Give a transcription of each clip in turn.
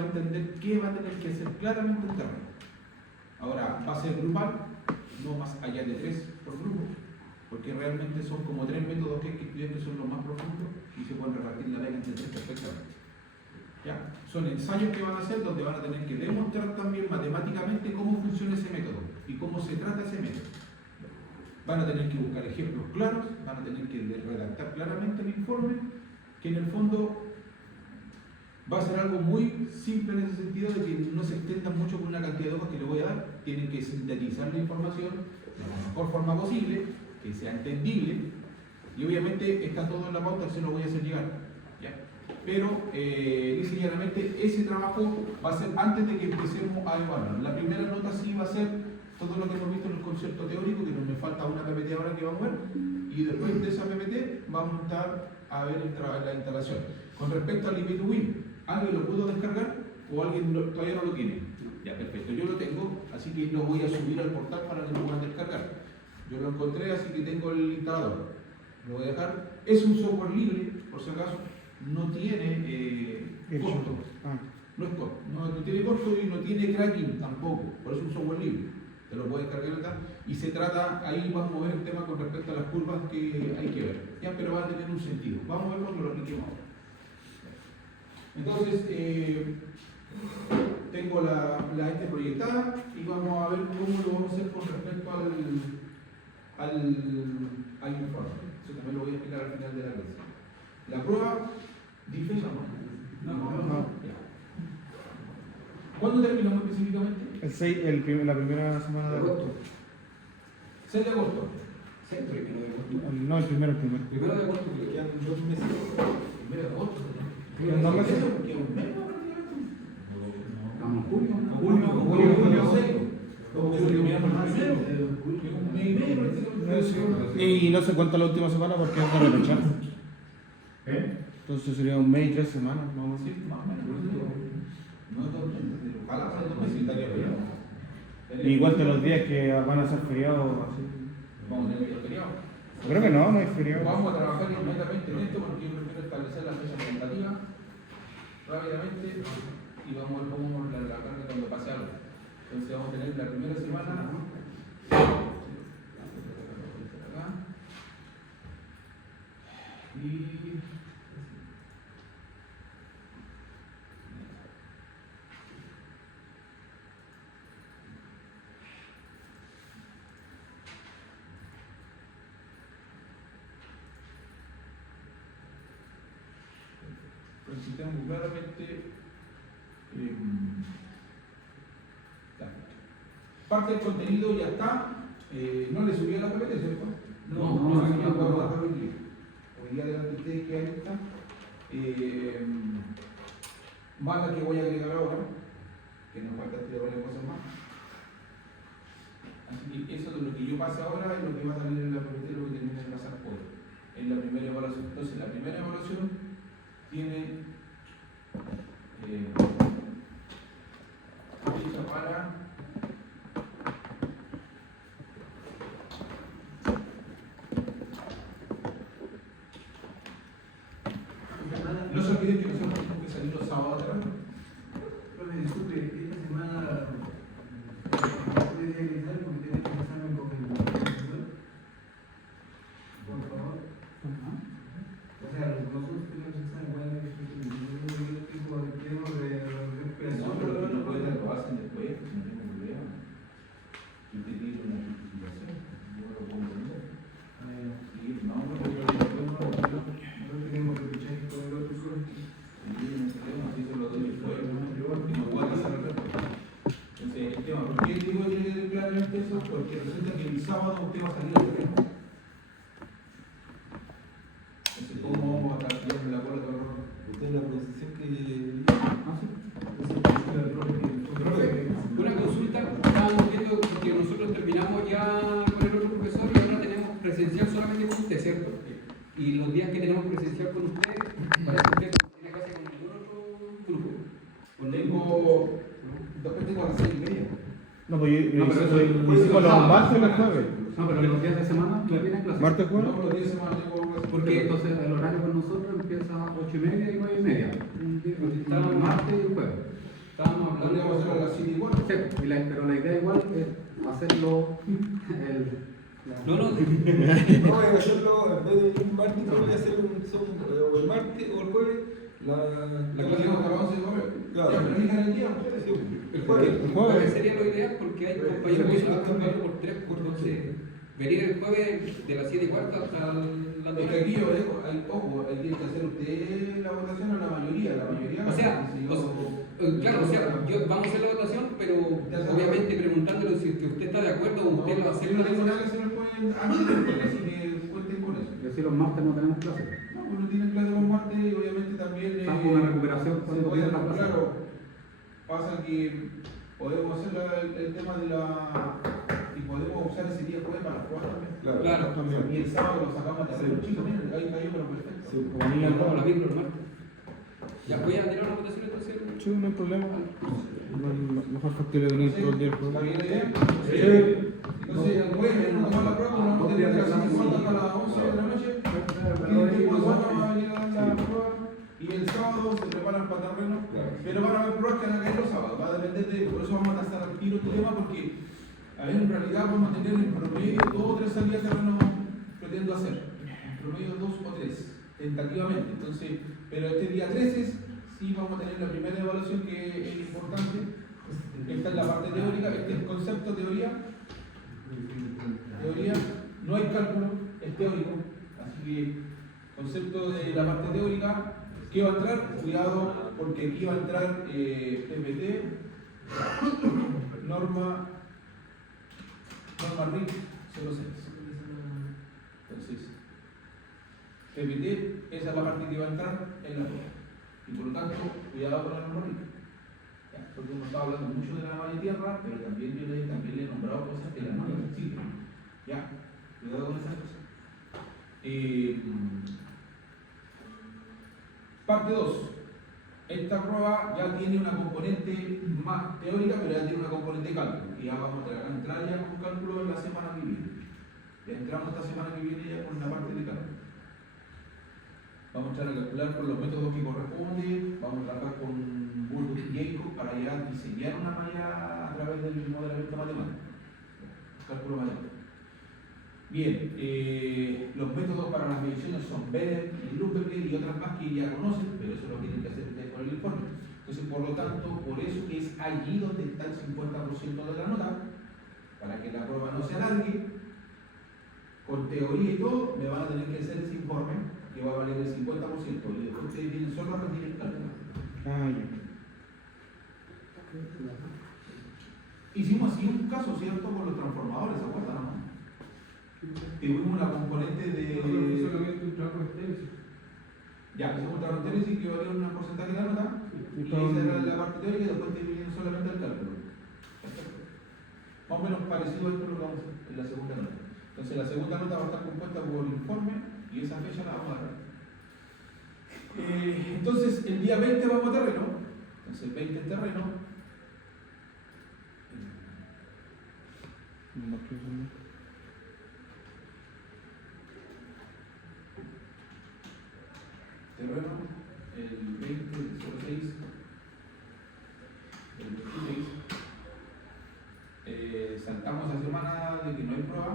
va a entender qué va a tener que hacer claramente el terreno. Ahora, va a ser grupal, no más allá de 3 por grupo, porque realmente son como 3 métodos que hay que estudiar que son los más profundos y se pueden repartir la beca entre 3 perfectamente. ¿Ya? Son ensayos que van a hacer donde van a tener que demostrar también matemáticamente cómo funciona ese método y cómo se trata ese método. Van a tener que buscar ejemplos claros, van a tener que redactar claramente el informe, que en el fondo va a ser algo muy simple en ese sentido de que no se extiendan mucho con una cantidad de hojas que le voy a dar. Tienen que sintetizar la información de la mejor forma posible, que sea entendible, y obviamente está todo en la pauta, se lo voy a hacer llegar. ¿Ya? Pero, llanamente, ese trabajo va a ser antes de que empecemos a evaluar. La primera nota sí va a ser todo lo que hemos visto en el concepto teórico, que nos me falta una PPT ahora que vamos a ver, y después de esa PPT vamos a estar a ver la instalación. Con respecto al IP to Win, ¿alguien lo pudo descargar o alguien todavía no lo tiene? Ya, perfecto, yo lo tengo, así que lo voy a subir al portal para que lo puedan descargar. Yo lo encontré, así que tengo el instalador. Lo voy a dejar. Es un software libre, por si acaso, no tiene costo. No es costo, no tiene costo y no tiene cracking tampoco, por eso es un software libre. Te lo puedes cargar acá y se trata, ahí vamos a ver el tema con respecto a las curvas que hay que ver, ya, pero va a tener un sentido. Vamos a ver cuando lo apliquemos ahora. Entonces, tengo la proyectada y vamos a ver cómo lo vamos a hacer con respecto al informe. Eso también lo voy a explicar al final de la clase. La prueba, ¿dice eso no? No. ¿Cuándo terminamos específicamente? El 6, la primera semana de agosto. 6 de agosto. No, el primero. Primero de agosto, que quedan 2 meses. Primero de agosto. ¿Quedan 2 meses? Porque un mes Estamos en julio, 6. Como que se terminamos el primero. Un mes y medio. Y no se cuenta la última semana porque es de repechar. Entonces sería un mes y 3 semanas, vamos a decir. Sí, más o menos. No es 2 meses, ojalá sea 2 meses y estaría feriado. Igual de los días que van a ser feriados, así. Vamos a tener feriado. Creo que no hay feriado. Vamos a trabajar inmediatamente en esto porque yo prefiero establecer la fecha tentativa rápidamente y vamos a ver cómo la carga cuando pase algo. Entonces vamos a tener la primera semana. Y necesitamos claramente la fecha. Parte del contenido ya está. No le subí a la PPT, ¿cierto? No, aquí ya puedo bajar hoy día. Hoy día delante de ustedes queda esta. Más la que voy a agregar ahora, que nos falta este varias cosas más. Así que eso de lo que yo pase ahora es lo que va a salir en la PPT, lo que termina de pasar hoy. En la primera evaluación. Entonces, la primera evaluación tiene fecha para no se olviden que nosotros tenemos que salir los sábados atrás. Disculpe, esta semana puede realizar porque tiene que pasarme con el profesor. Por favor. O sea, nosotros tenemos que estar igual de tipo de tiempo de recuperación. No, pero no pueden lo hacen después, no tengo problema. Yo te digo una justificación, yo lo puedo entender. Sí, no, no tenemos que luchar con el otro solo. así se lo doy después, y no puedo pasar el resto. Entonces, el tema, ¿por qué digo que claramente eso? Porque resulta que el sábado usted va a salir al terreno. Entonces, ¿cómo vamos a estar tirando la bola de horror? Usted es la posición que. Una consulta, estábamos viendo que nosotros terminamos ya con el otro profesor y ahora tenemos presencial solamente con usted, ¿cierto? Y los días que tenemos presencial con usted, parece que usted no tiene clase con ningún otro grupo. Después tengo a las 6:30. No, pues yo pero eso hice con los martes y los jueves. No, pero los días de semana no tienen clase. ¿Martes, jueves? No, los días de semana tengo clase. Porque entonces el horario con nosotros empieza a 8:30 y 9:30. Estamos el martes y el jueves. sé, pero la idea igual es hacerlo No, no, No, voy a hacerlo, en vez de un martes, voy a hacer o el martes o el jueves, La clase de cada 11 de jueves. Claro. Ya, pero elijan el día. Sí, el el jueves. jueves. El jueves sería lo ideal porque hay compañeros que se van cambiando por 3, entonces venir el jueves de las 7:15 hasta las Es que aquí yo dejo, ojo, hay que hacer usted la votación a la mayoría. O sea, si claro, o sea, vamos a hacer la votación, pero obviamente preguntándole si que usted está de acuerdo o usted lo acepta. no tengo nada que hacer el jueves antes del jueves, así que cuenten con eso. y así los martes no tenemos clases. No, uno tiene clase los martes y obviamente también. Estamos con una recuperación se cuando puede, viene la clase. claro, pasa que podemos hacer el tema de la. Y podemos usar ese día jueves para jugar también. Claro. Y el sábado lo sacamos a los chicos, miren, ahí cayó, pero perfecto. Sí. Como niña al Como la lado. micro el martes. Ya voy a tirar una votación entonces. Sí, no hay problema. Mejor factible venir todo el día. ¿Está bien la idea? Sí. Entonces, el jueves nos vamos a la prueba, nos vamos a tener de las 5:50 hasta las 11 de la noche. Tienen tiempo de sobra para venir a dar la prueba. Y el sábado se preparan para terreno. Pero van a haber pruebas que van a caer los sábados. Va a depender de. Por eso vamos a tasar al tiro este tema, porque a ver, en realidad vamos a tener en promedio 2 o 3 salidas de terreno, pretendo hacer. En promedio 2 o 3, tentativamente. Entonces, pero este día 13 sí vamos a tener la primera evaluación que es importante. Esta es la parte teórica, este es el concepto teoría. Teoría, no hay cálculo, es teórico. Así que, concepto de la parte teórica, ¿qué va a entrar? Cuidado, porque aquí va a entrar PPT, norma RIC 06. Entonces, PPT, esa es la parte que va a entrar en la prueba. Y por lo tanto, cuidado con la norma RIC. Porque hemos estado hablando mucho de la malla de tierra, pero también yo le he nombrado cosas que la norma exige. Ya, cuidado con esas cosas. Parte 2. Esta prueba ya tiene una componente más teórica, pero ya tiene una componente de cálculo. Y ya vamos a entrar ya con cálculo en la semana que viene. Ya entramos esta semana que viene ya con la parte de cálculo. Vamos a entrar a calcular con los métodos que corresponden. Vamos a trabajar con Burgos y Jacob para ya diseñar una malla a través del modelamiento matemático. Cálculo matemático. Bien, los métodos para las mediciones son Beder y Lumberger y otras más que ya conocen, pero eso lo tienen que hacer ustedes con el informe. Entonces, por lo tanto, por eso que es allí donde está el 50% de la nota, para que la prueba no se alargue, con teoría y todo, me van a tener que hacer ese informe que va a valer el 50%, y después ustedes vienen solo a rendir el cálculo. Ah, ya. Hicimos así un caso, ¿cierto?, con los transformadores, ¿se acuerdan, no? Tuvimos una componente de. Solamente un trabajo extenso. Ya, hicimos un trabajo de que valía un porcentaje de la nota, y todo- esa era la parte teórica, y después te vienen solamente el cálculo. Perfecto. Más o menos parecido a esto lo que vamos a hacer en la segunda nota. Entonces, la segunda nota va a estar compuesta por informe, y esa fecha la vamos a dar. Entonces, el día 20 vamos a terreno. Entonces, 20 es terreno. No, que eso no. Terreno, el 20, el 06, el 26. Saltamos la semana de que no hay prueba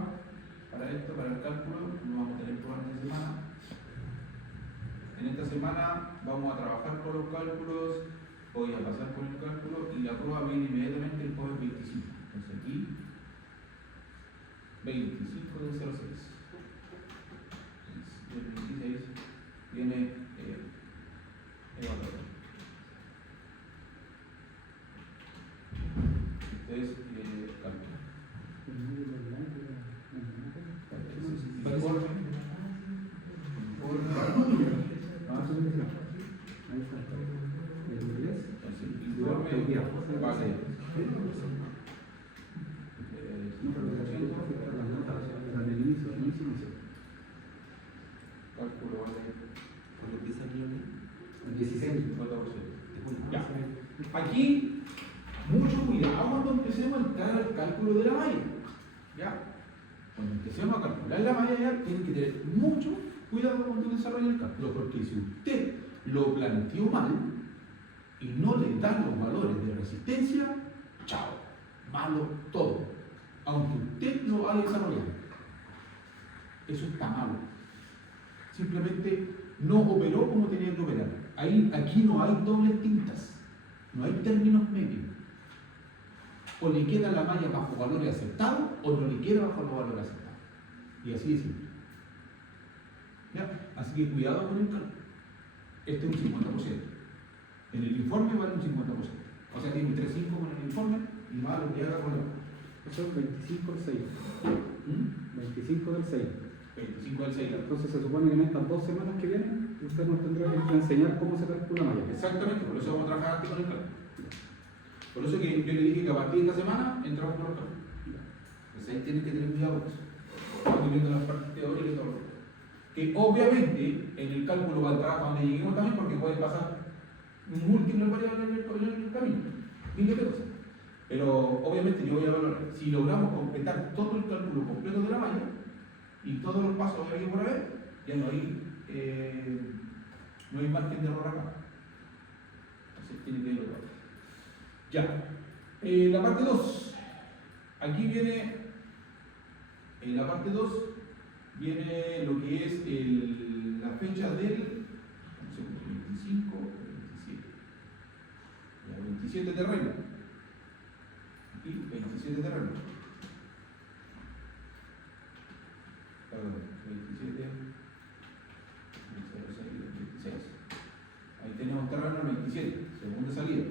para esto, para el cálculo, no vamos a tener prueba en esta semana. En esta semana vamos a trabajar con los cálculos, voy a pasar por el cálculo y la prueba viene inmediatamente el jueves 25. Entonces aquí, 25 del 06. El 26 viene evaluación. Entonces, cálculo. Ahí está. El inglés. Informe base. Las del inicio no sé. Cálculo base. ¿Cuándo empieza el niño? El 16. 50%. Ya. Aquí, mucho cuidado cuando empecemos a entrar al cálculo de la malla. ¿Ya? Cuando empecemos a calcular la malla ya tienen que tener mucho cuidado cuando desarrolle el cálculo, porque si usted lo planteó mal y no le dan los valores de resistencia, chao. malo todo, aunque usted lo va a desarrollar. Eso está malo. Simplemente no operó como tenía que operar. Aquí no hay dobles tintas, no hay términos medios. O le queda la malla bajo valores aceptados o no le queda bajo los valores aceptados. Y así de simple. ¿Ya? Así que cuidado con el cálculo. Este es un 50%. En el informe vale un 50%. O sea, tiene un 3,5 con el informe y más lo que haga con el... Eso es 25 del 6. ¿Mm? 25 del 6. 25 del 6. Entonces se supone que en estas 2 semanas que vienen, usted nos tendrá que enseñar cómo se calcula malla. Exactamente, por eso vamos a trabajar antes con el cálculo. Por eso que yo le dije que a partir de esta semana entramos con los cálculos. Pues ahí tienen que tener cuidado con eso. Estamos viendo las partes teóricas y todo lo demás. Que obviamente en el cálculo va a entrar hasta donde lleguemos también, porque pueden pasar múltiples variables en el camino, miles de cosas. Pero obviamente yo voy a valorar, si logramos completar todo el cálculo completo de la malla y todos los pasos que hay por haber, ya no hay margen de error acá. Entonces tiene que verlo todo. Ya. La parte 2. Aquí viene, en la parte 2, viene lo que es la fecha del, no sé, 25 o 27. Ya, 27 de regla. Aquí, 27 de regla. Perdón, 27, 06, 26. Ahí tenemos terreno 27, segunda salida.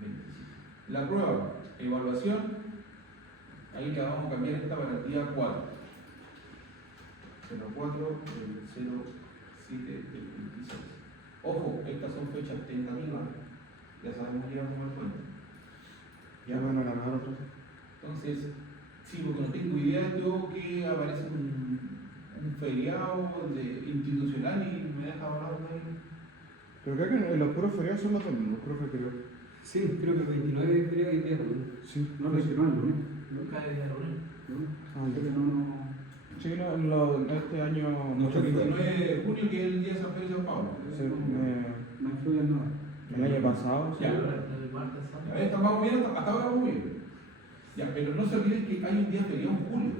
27. La prueba, evaluación, ahí le vamos a cambiar esta para el día 4. 04 del 07 del 26. Ojo, estas son fechas tentativas, ya sabemos que vamos a tomar cuenta. Ya van a alargar otra vez. Entonces, sí, porque no tengo idea yo que aparece un feriado institucional y me deja hablar de ahí. Pero creo que los puros feriados son los domingos, creo. Sí, creo que el 29 de febrero y el día 1. Sí, No, el 29 el lunes. Nunca de día lunes. Ah, Creo que no. sí, este año No, el 29 de junio, que es el día de San Pedro y San Pablo. Sí, No influye en nada. el año pasado, sí. Ya. El martes Ya santo. ves, estamos bien, hasta ahora vamos bien. Ya, pero no se olviden que hay un día feriado en julio.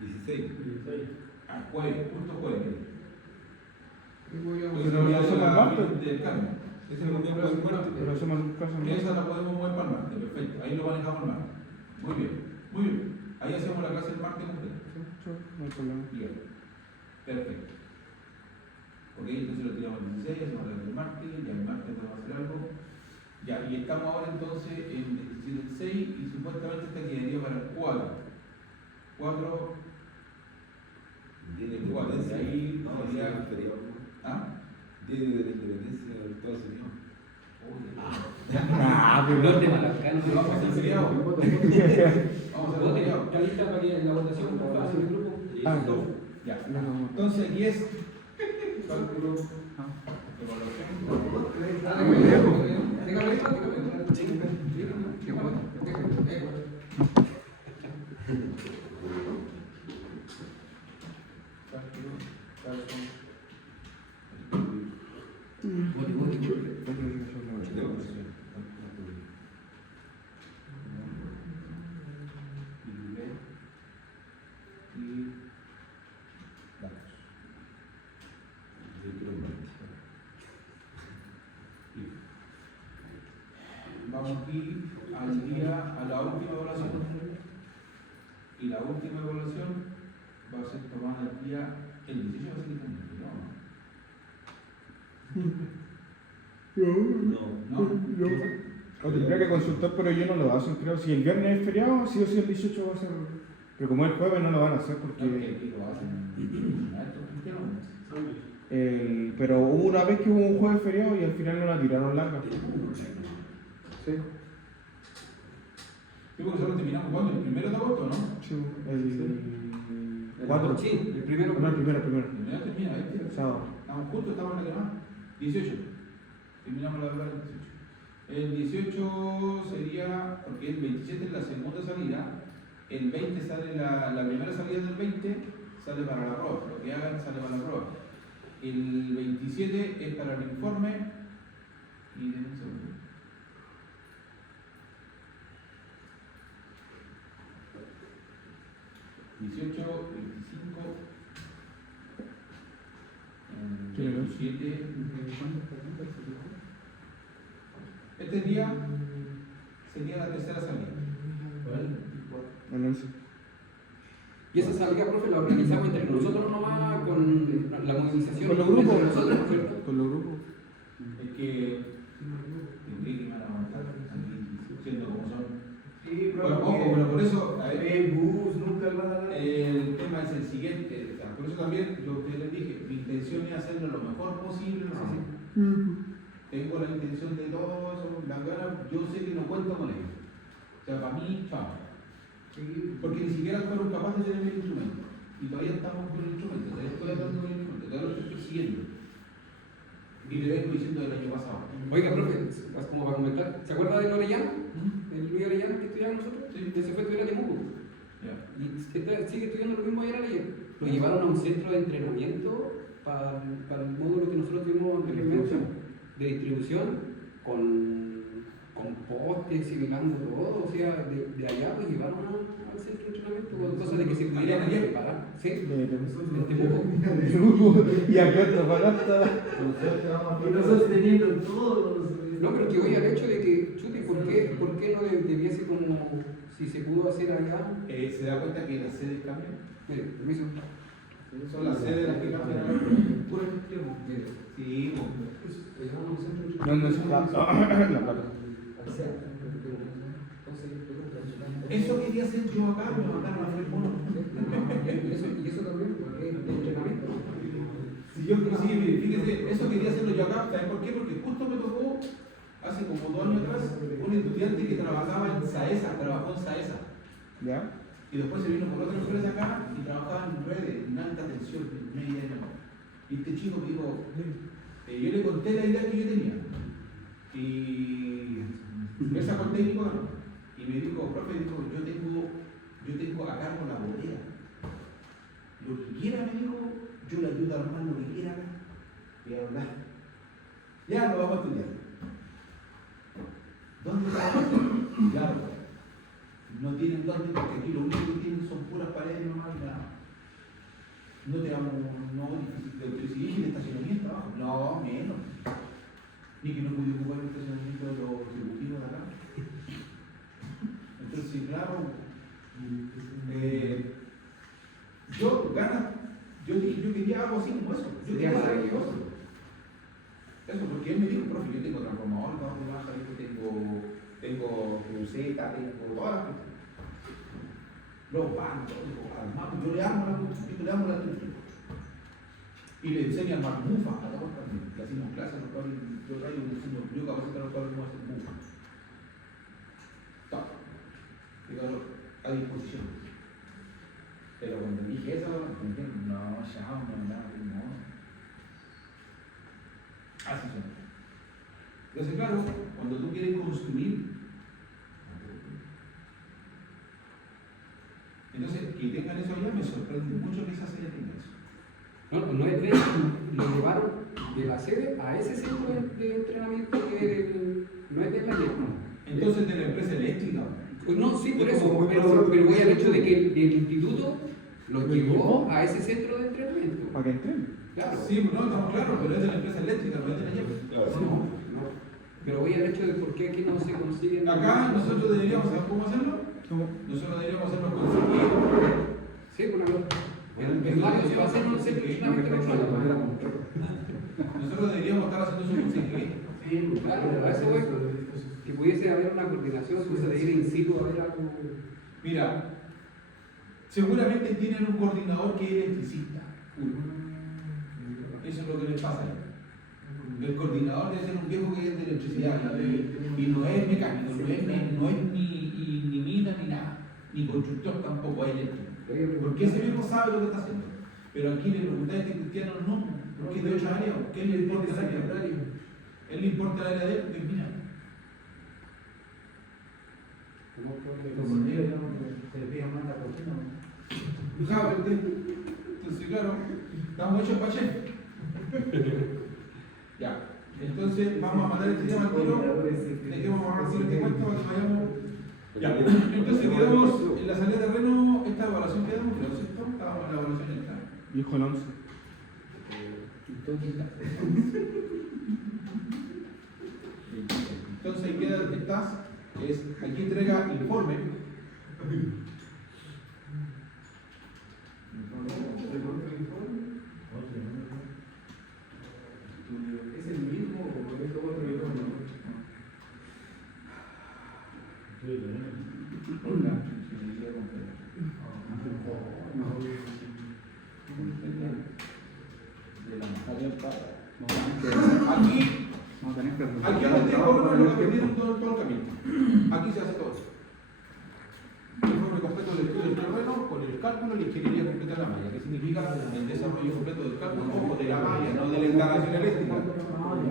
16. Jueves, justo jueves. Pero no se martes. Del Carmen. Ese es el día del muerto. Pero hacemos un caso en Esa la podemos mover para el martes, perfecto. Ahí lo manejamos el martes. Muy bien, muy bien. Ahí hacemos la clase el martes completo. no hay problema. Bien. Perfecto. Ok, entonces lo tiramos el 16, hacemos la del martes, ya el martes podemos hacer algo. Ya, y estamos ahora entonces en 27 del 6 y supuestamente esta quedaría para el 4. 4, Día de la 4, de independencia. ahí No, sería... sería feriado. ¿Ah? Día de la independencia de Estados Unidos. No te malacano, Sí, vamos a hacer feriado. Vamos a hacer feriado. ¿Está lista para que la votación por favor, en el grupo? Ah, Ya. no. Entonces aquí es cálculo, evaluación. Vamos aquí al día, a la última evaluación. Y la última evaluación va a ser tomada el día, el 18 va a ser el también, ¿no? O tendría que consultar, pero ellos no lo hacen, creo. Si el viernes es feriado, sí o sí el 18 va a ser. Pero como es jueves, no lo van a hacer porque. Aquí lo hacen maestros cristianos. Pero hubo una vez que hubo un jueves feriado y al final no la tiraron larga. Sí, Sí, porque solo terminamos cuando, el 1 de agosto, ¿no? sí, el 4. Sí, el primero. No, el primero. El primero termina, ¿viste? Sábado. Estamos juntos, estamos en la llamada. 18. Terminamos la verdad el 18. El 18 sería, porque el 27 es la segunda salida, el 20 sale la primera salida del 20, sale para la prueba. Lo que hagan sale para la prueba. El 27 es para el informe y denme un segundo. 7. ¿Cuánto está haciendo el servicio? Este día sería la tercera salida. En 11. Y esa salida, profe, la organizamos entre nosotros nomás con la movilización. Con los grupos. entre nosotros, ¿no es cierto? Con los grupos. Es que tendría que van a avanzar siendo como son. Sí, Bueno, ojo, pero por eso el bus nunca lo van a dar. el tema es el siguiente. O sea, por eso también yo que les dije, mi intención es hacerlo lo mejor posible. No sé si tengo la intención de todo eso, las ganas, yo sé que no cuento con ellos. O sea, para mí, chao. Porque ni siquiera fueron capaces de tener el instrumento. Y todavía estamos con el instrumento, todavía estoy hablando con el instrumento, todavía lo estoy persiguiendo. Y le vengo diciendo del año pasado. Oiga, profe, como para comentar, ¿se acuerda del Orellana? El Luis Orellana que estudiamos nosotros, Sí. que se fue a estudiar a Temuco. Ya. Y sigue estudiando lo mismo allá en la ley. Lo llevaron a un centro de entrenamiento para el módulo que nosotros tuvimos anteriormente de distribución con postes y mirando todo, o sea, de allá pues llevaron al centro de entrenamiento, cosas de que se pudieran Allá. preparar. Sí, De en Temuco. Y acá está. Y nosotros teniendo todos. No, pero que voy al hecho de que, Chuti, ¿por qué no debiese como si se pudo hacer allá? ¿Se da cuenta que las sedes cambian? Mire, permiso. Son las sedes las que cambian ahora. Pura gestión. Mire. Sí, Le llamamos un centro de ¿Dónde entrenamiento. está? La plata. eso quería hacer yo acá, me mandaron a hacer mono. Y eso también, porque es de entrenamiento. Si yo, sí, mire, fíjese, eso quería hacerlo yo acá, ¿saben por qué? Porque justo me tocó, hace como 2 años atrás, un estudiante que trabajaba en SAESA, trabajó en SAESA. ¿Ya? Y después se vino por otra empresa acá y trabajaba en redes, en alta tensión, en media de la. Y este chico me dijo, yo le conté la idea que yo tenía. Y me sacó el técnico, ¿no? Y me dijo, profe, dijo, yo tengo a cargo la bodega. Lo que quiera, me dijo, yo le ayudo a armar lo que quiera acá. Y a hablar. Ya lo vamos a estudiar. ¿Dónde trabajas? Claro. No tienen dónde, porque aquí lo único que tienen son puras paredes nomás y nada. No te damos de electricidad y de estacionamiento abajo. No, menos. Ni que no pude ocupar el estacionamiento de los ejecutivos de acá. Entonces, claro, yo quería algo así como eso. Yo quería hacer algo así. Eso, porque él me dijo, profe, yo tengo transformador, de baja, tengo cruceta, tengo todas las cosas. Los bancos, armamos, yo le armo la estructura. Y le enseño a armar mufas a todos también. Le hacemos clases, yo traigo un diseño, yo capacito a los cuales cómo hacer mufas. Todo. Dígalo, a disposición. Pero cuando dije eso, me dijeron, no, no. Así son. Entonces, claro, cuando tú quieres construir, entonces que tengan eso allá me sorprende mucho que esa serie tenga eso. No es de lo llevaron de la sede a ese centro de entrenamiento que no es de la ley. Entonces de la empresa eléctrica. Pues no, sí, por eso, pero voy al hecho de que el instituto lo llevó a ese centro de entrenamiento. ¿Para que entren? Claro. Sí, no, estamos claros, pero es de la empresa eléctrica, no es de la llave. No. Pero voy al hecho de por qué aquí no se consiguen. Acá nosotros deberíamos saber cómo hacerlo. ¿Cómo? Nosotros deberíamos hacerlo con consejeros. Sí, por la el barrio se va a hacer un centro de entrenamiento virtual. Nosotros deberíamos estar haciendo eso con consejeros. Sí, claro, a eso voy. Que pudiese haber una coordinación, pudiese de ir in situ a ver algo. Mira, seguramente tienen un coordinador que es electricista. Eso es lo que les pasa ahí. El coordinador debe ser un viejo que es de electricidad y no es mecánico, no es ni mina ni nada, ni constructor tampoco, es eléctrico. Porque ese viejo sabe lo que está haciendo. Pero aquí le preguntáis a este cristiano no, porque es de otra área, ¿qué le importa el área? Él le importa el área de él, porque mira. Entonces, claro, estamos hechos para chef. Ya, entonces vamos a matar este tema al tiro. Dejemos a rápido este cuento para que vayamos. Ya, entonces quedamos en la salida de terreno, esta evaluación quedamos, creo, ¿cierto? Estábamos en la evaluación esta. Dijo el 11. Todo quita. Entonces, ahí queda, estás, es, aquí entrega informe. ¿Es el mismo o es otro informe? Aquí, Vamos a tener que aquí donde estoy con lo que pidieron todo el camino. Aquí se hace todo eso. Informe completo del estudio del terreno con el cálculo y la ingeniería completa de la malla, que significa el desarrollo completo del cálculo o de la malla, no de la instalación eléctrica.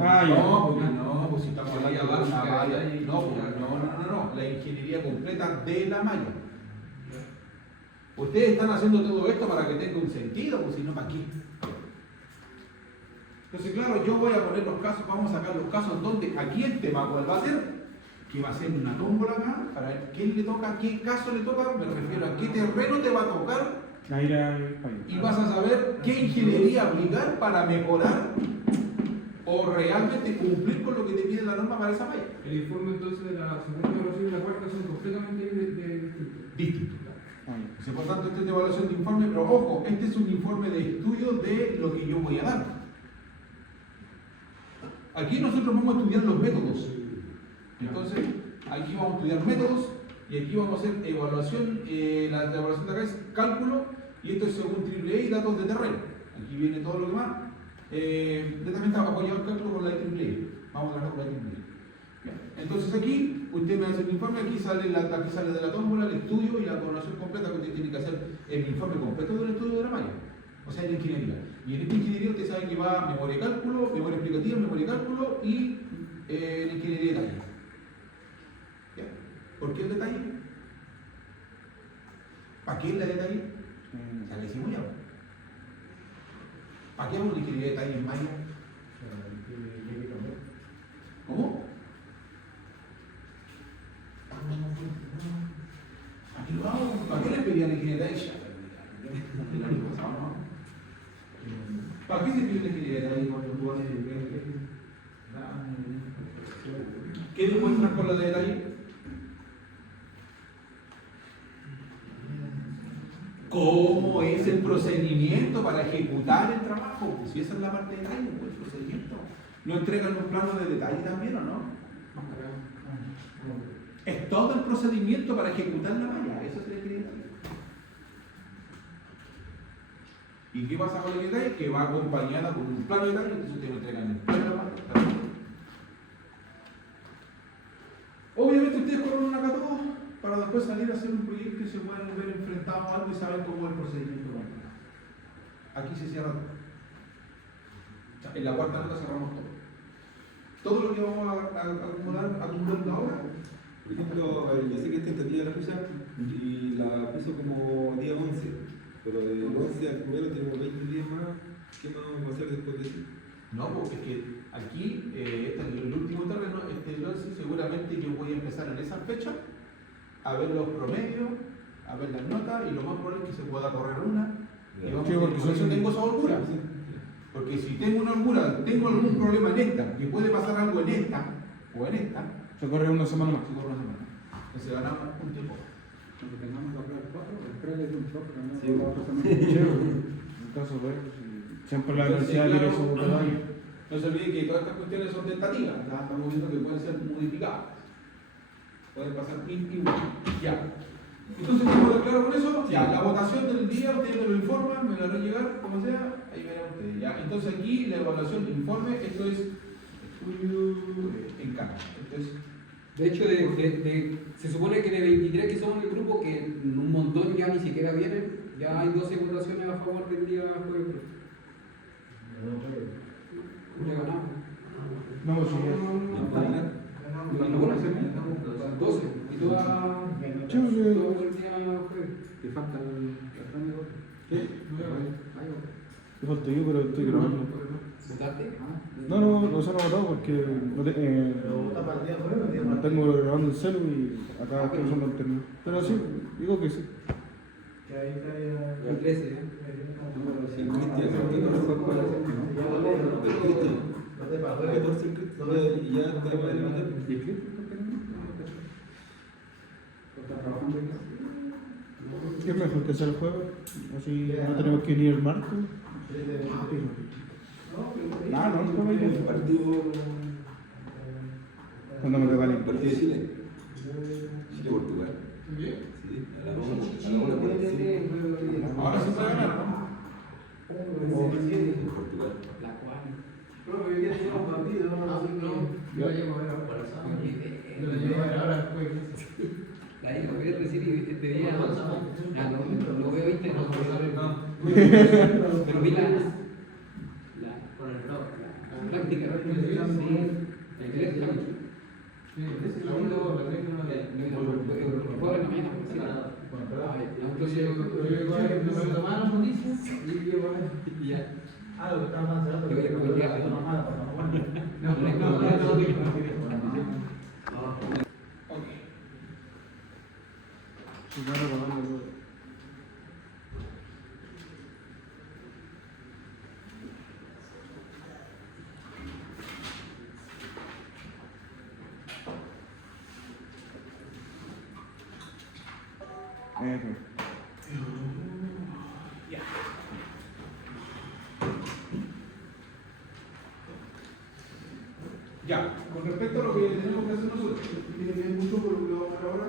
Ah, ya. No, si estamos hablando de la malla, no, la ingeniería completa de la malla. Ustedes están haciendo todo esto para que tenga un sentido, pues si no, ¿para qué? Entonces, claro, yo voy a poner los casos, vamos a sacar los casos donde aquí el tema cuál va a ser, que va a ser una tómbola acá, para ver quién le toca, qué caso le toca, me refiero a qué terreno te va a tocar, Ahí era el país. y vas a saber qué ingeniería aplicar para mejorar o realmente cumplir con lo que te pide la norma para esa malla. El informe entonces de la segunda evaluación y la cuarta son completamente distintos. Distinto. Ah, ya. Entonces, por tanto, este es de evaluación de informe, pero ojo, este es un informe de estudio de lo que yo voy a dar. Aquí nosotros vamos a estudiar los métodos. Entonces, aquí vamos a estudiar métodos y aquí vamos a hacer evaluación. La evaluación de acá es cálculo y esto es según AAA y datos de terreno. Aquí viene todo lo demás. También está apoyado el cálculo con la AAA. Vamos a hablar con la AAA. Bien. Entonces aquí, usted me hace el informe, aquí sale de la tómbola el estudio y la evaluación completa que usted tiene que hacer el informe completo del estudio de la malla. O sea, en la ingeniería. Y en esta ingeniería usted sabe que va memoria y cálculo, memoria explicativa, memoria y cálculo y la ingeniería de detalle. ¿Ya? ¿Por qué el detalle? ¿Para qué el detalle? O sea, le decimos ya. ¿Para qué vamos a la ingeniería de detalle en malla? ¿Cómo? ¿Para qué lo hago? ¿Para qué le pedían la ingeniería de detalle? ¿Para qué se pide la ingeniería de detalle cuando tú haces el ¿qué demuestras con la de detalle? ¿Cómo es el procedimiento para ejecutar el trabajo? Pues si esa es la parte de detalle, pues el procedimiento. ¿No entregan un plano de detalle también o no? Es todo el procedimiento para ejecutar la malla, eso es la ingeniería de detalle. ¿Y qué pasa con la detalle? Que va acompañada con un plano de detalle, entonces ustedes entregan el plano de la malla. Obviamente ustedes corren una acá todos para después salir a hacer un proyecto y se pueden ver enfrentados a algo y saben cómo es el procedimiento. Aquí se cierra todo. O sea, en la cuarta nota cerramos todo. Todo lo que vamos a acumulando ahora. Por ejemplo, yo sé que esta entendía la fecha y la puso como día 11, pero del 11 al primero tenemos 20 días más. ¿Qué más vamos a hacer después de eso? No, porque es que aquí, este es el último terreno, el 11, seguramente yo voy a empezar en esa fecha a ver los promedios, a ver las notas y lo más probable es que se pueda correr una. Y vamos, Sí, porque por eso tengo esa holgura. Porque si tengo una holgura, tengo algún problema en esta, que puede pasar algo en esta o en esta, Se corre una semana más. se corre una semana. Entonces ganamos un tiempo. Cuando tengamos la prueba 4, el 3 es un shock, ¿no? Sí, La otra semana. En caso de siempre la universidad tiene su detalle. No se olvide que todas estas cuestiones son tentativas, ya estamos viendo que pueden ser modificadas. Pueden pasar igual. Ya. Entonces, ¿estamos claros con eso? Ya, la votación del día, ustedes me lo informan, me lo harán llegar, como sea, ahí verán ustedes. Ya. Entonces aquí la evaluación de informe, esto es estudio en cámara. Esto es De hecho, se supone que de 23 que somos en el grupo, que un montón ya ni siquiera vienen, ya hay 12 votaciones a favor del día jueves. Ya ganamos. No, pues sí. Algunas semanas, 12. Y toda Sí, sí. todo el día jueves. Te falta el trámite de voto. ¿Qué? Te falta yo, pero estoy grabando. ¿Votaste? No, o sea, no he votado porque tengo grabando el celu y acá estoy usando el terminal. Pero sí, digo que sí. Que ahí está ya. El 13, ¿eh? Sí, Cristian, ¿por qué no lo sacó a la semana? Pero Cristian, 14 Cristian, y ya está para eliminar. ¿Y el clip? ¿Por qué no? ¿Está trabajando en eso? Es mejor que sea el jueves, así no tenemos que ir el martes. Ah, no, el jueves El ya. partido. Cuando me toca El el partido de Chile. Chile-Portugal. Sí, a la 1. Ahora sí se va a ganar, ¿no? Portugal. La cual. Pero hoy día tenemos partido, Yo la llevo a ver ahora. Yo lo llevo a ver ahora después. La llevo a ver recién y este día. Ah, no, lo veo ahorita. Pero vi la práctica. Sí, el examen. Ah, lo que estaba más cerrado. Ok. Si no, no lo vamos a Ya, con respecto a lo que tenemos que hacer nosotros, tiene que ver mucho con lo que vamos a hacer ahora.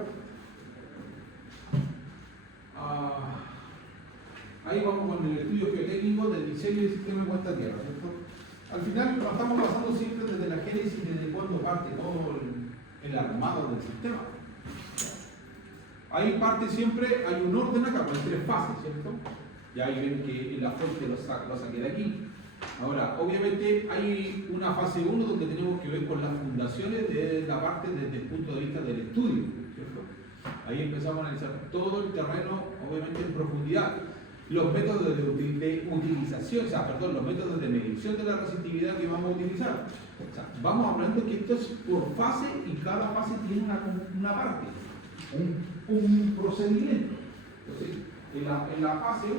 Ahí vamos con el estudio geotécnico del diseño del sistema de cuesta tierra, ¿cierto? Al final nos estamos basando siempre desde la génesis, desde cuándo parte todo el armado del sistema. Ahí parte siempre, hay un orden acá, con 3 fases, ¿cierto? Ya ahí ven que la fuente lo saqué de aquí. Ahora, obviamente hay una fase 1 donde tenemos que ver con las fundaciones de la parte desde el punto de vista del estudio, ¿cierto? Ahí empezamos a analizar todo el terreno, obviamente en profundidad. Los métodos de utilización, los métodos de medición de la resistividad que vamos a utilizar. O sea, vamos hablando que esto es por fase y cada fase tiene una parte, un procedimiento. Entonces, en la fase 1,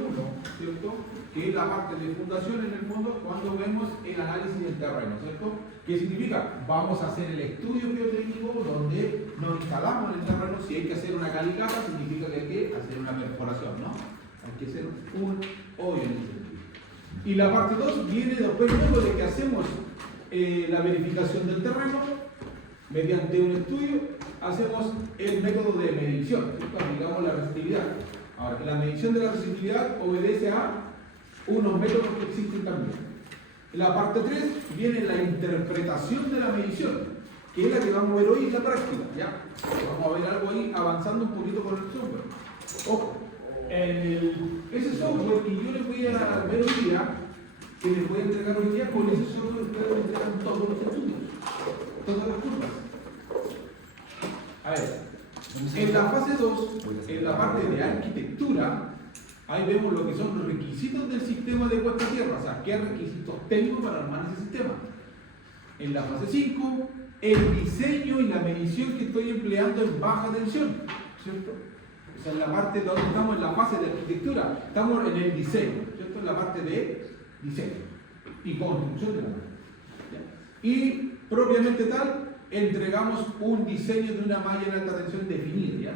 ¿cierto? Que es la parte de fundación en el fondo, cuando vemos el análisis del terreno, ¿cierto? ¿Qué significa? Vamos a hacer el estudio geotécnico donde nos instalamos en el terreno. Si hay que hacer una calicata, significa que hay que hacer una perforación, ¿no? Hay que hacer un hoyo en ese sentido. Y la parte 2 viene después luego de que hacemos la verificación del terreno, mediante un estudio, hacemos el método de medición, ¿cierto? Aplicamos la resistividad. Ahora, la medición de la resistividad obedece a unos métodos que existen también. En la parte 3 viene la interpretación de la medición, que es la que vamos a ver hoy en la práctica. ¿Ya? Vamos a ver algo ahí avanzando un poquito con el software. Ojo, ese software que yo les voy a ver hoy día, que les voy a entregar hoy día, con ese software ustedes entregan todos los estudios, todas las curvas. A ver. En la fase 2, en la parte de arquitectura, ahí vemos lo que son los requisitos del sistema de puesta a tierra, o sea, qué requisitos tengo para armar ese sistema. En la fase 5, el diseño y la medición que estoy empleando en baja tensión, ¿cierto? O sea, en la parte donde estamos en la fase de arquitectura, estamos en el diseño, ¿cierto? En la parte de diseño y construcción de la máquina. Y propiamente tal, entregamos un diseño de una malla en alta tensión definida, ¿ya?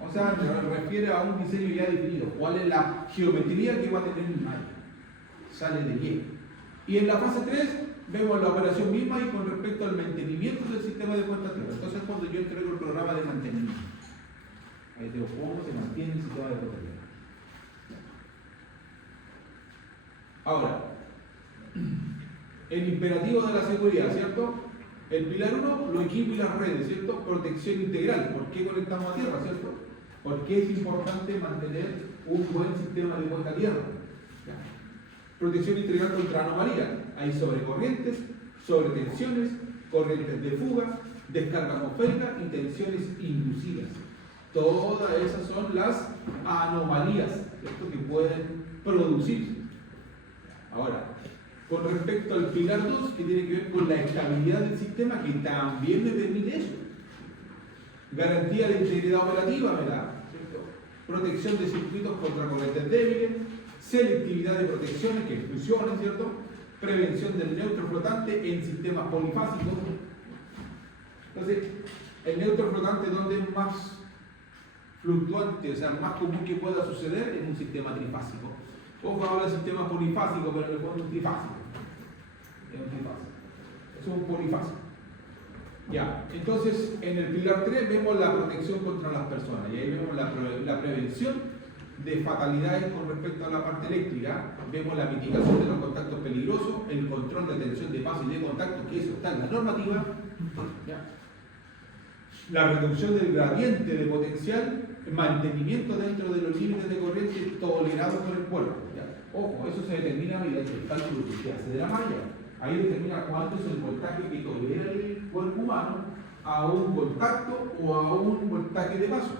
O sea, se refiere a un diseño ya definido. ¿Cuál es la geometría que va a tener mi malla? Sale de bien. Y en la fase 3 vemos la operación misma y con respecto al mantenimiento del sistema de puesta a tierra. Entonces, cuando yo entrego el programa de mantenimiento, ahí tengo cómo se mantiene el sistema de puesta a tierra. Ahora, el imperativo de la seguridad, ¿cierto? El pilar 1, los equipos y las redes, ¿cierto? Protección integral. ¿Por qué conectamos a tierra, cierto? Porque es importante mantener un buen sistema de puesta a tierra. ¿Ya? Protección integral contra anomalías. Hay sobrecorrientes, sobretensiones, corrientes de fuga, descarga atmosférica y tensiones inducidas. Todas esas son las anomalías, ¿cierto? Que pueden producirse. Ahora, con respecto al pilar 2, que tiene que ver con la estabilidad del sistema, que también me permite eso. Garantía de integridad operativa, ¿verdad? ¿Cierto? protección de circuitos contra corrientes débiles, selectividad de protecciones, que exclusiones, ¿cierto? Prevención del neutro flotante en sistemas polifásicos. Entonces, el neutro flotante, donde es más fluctuante, o sea, más común que pueda suceder en un sistema trifásico. Ojo, ahora el sistema polifásico, pero en el fondo es un trifásico. Es un trifásico. Es un polifásico. Ya, entonces en el pilar 3 vemos la protección contra las personas y ahí vemos la prevención de fatalidades con respecto a la parte eléctrica, vemos la mitigación de los contactos peligrosos, el control de tensión de paso y de contacto, que eso está en la normativa, ¿ya? La reducción del gradiente de potencial, mantenimiento dentro de los límites de corriente tolerados por el cuerpo. ¿Ya? Ojo, eso se determina mediante el cálculo que se hace de la malla. Ahí determina cuánto es el voltaje que tolera el cuerpo humano a un contacto o a un voltaje de paso.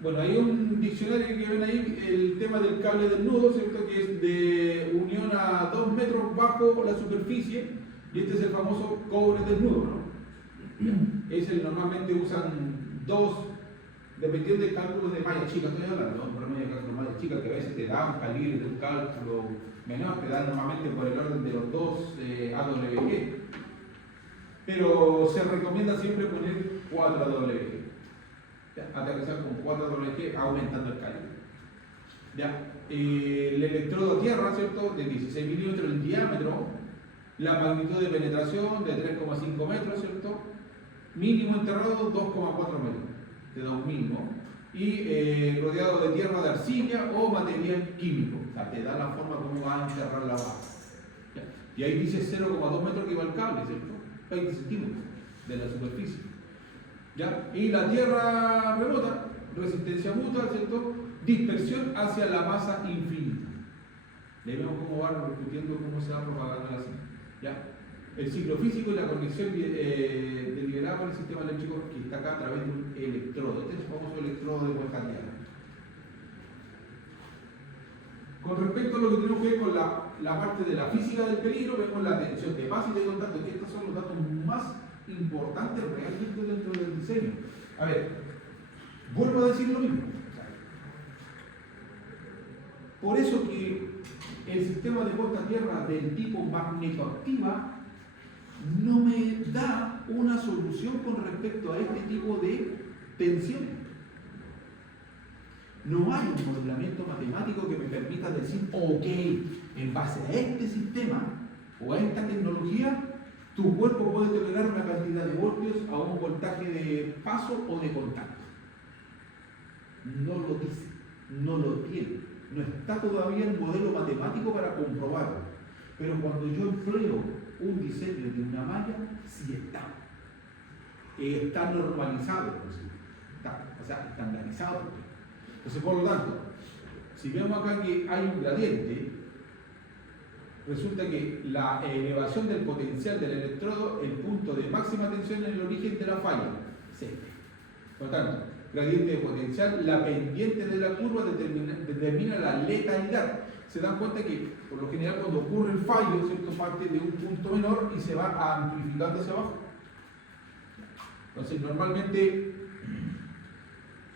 Bueno, hay un diccionario que ven ahí, el tema del cable del nudo, ¿cierto? Que es de unión a 2 metros bajo la superficie, y este es el famoso cobre del nudo, ¿no? Ese normalmente usan 2, dependiendo del cálculo de malla chica, estoy hablando, ¿no? Por medio de cálculo de malla chica, que a veces te da un calibre de un cálculo menor, te dan normalmente por el orden de los 2 AWG, pero se recomienda siempre poner 4 AWG. ¿Ya? Hasta que sea con 4 AWG aumentando el calibre. ¿Ya? El electrodo tierra, ¿cierto? De 16 milímetros en diámetro, la magnitud de penetración de 3,5 metros, ¿cierto? Mínimo enterrado 2,4 metros, te da un mínimo. Y rodeado de tierra de arcilla o material químico, o sea, te da la forma como va a enterrar la base. ¿Ya? Y ahí dice 0,2 metros que va el cable, ¿cierto? 20 centímetros de la superficie. ¿Ya? Y la tierra remota, resistencia mutua, ¿cierto? Dispersión hacia la masa infinita. Le vemos cómo va repercutiendo, cómo se va propagando la señal. ¿Ya? El ciclo físico y la conexión deliberada por el sistema eléctrico que está acá a través de un electrodo. Este es el famoso electrodo de vuelta diana. Con respecto a lo que tenemos que ver con la parte de la física del peligro, vemos la tensión de paso y de contacto, que estos son los datos más importantes realmente dentro del diseño. A ver, vuelvo a decir lo mismo. Por eso que el sistema de puesta a tierra del tipo magnetoactiva no me da una solución con respecto a este tipo de tensiones. No hay un modelamiento matemático que me permita decir, ok, en base a este sistema o a esta tecnología, tu cuerpo puede tolerar una cantidad de voltios a un voltaje de paso o de contacto. No lo dice, no lo tiene, no está todavía el modelo matemático para comprobarlo. Pero cuando yo empleo un diseño de una malla, sí está. Está normalizado, está estandarizado. Entonces, por lo tanto, si vemos acá que hay un gradiente, resulta que la elevación del potencial del electrodo, el punto de máxima tensión en el origen de la falla, C. Por lo tanto, gradiente de potencial, la pendiente de la curva determina la letalidad. Se dan cuenta que, por lo general, cuando ocurre el fallo, ¿cierto? Parte de un punto menor y se va amplificando hacia abajo. Entonces, normalmente,